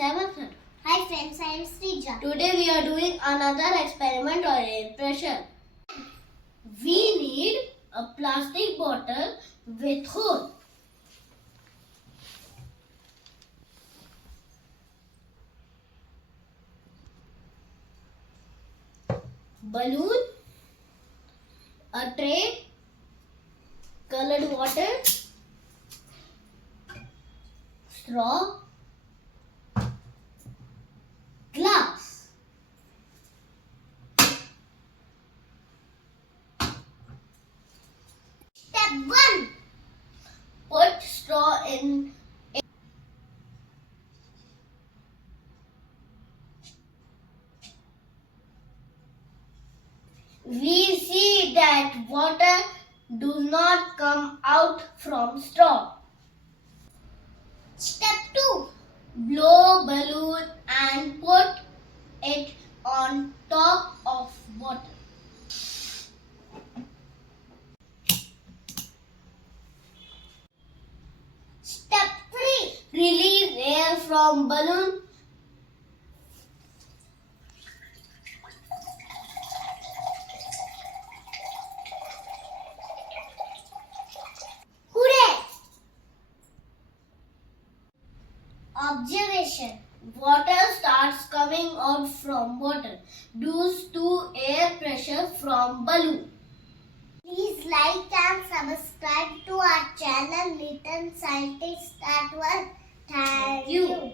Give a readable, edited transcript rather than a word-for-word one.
I am Athar. Hi friends, I am Srija. Today we are doing another experiment on air pressure. We need a plastic bottle with hole. Balloon, a tray, colored water, straw, glass. Step 1. Put straw in. We see that water does not come out from straw. Step 2. Blow balloon and put it on top of water. Step 3. Release air from balloon. Hooray! Observation. Water starts coming out from water due to air pressure from balloon. Please like and subscribe to our channel Little Scientists at Work. Thank you.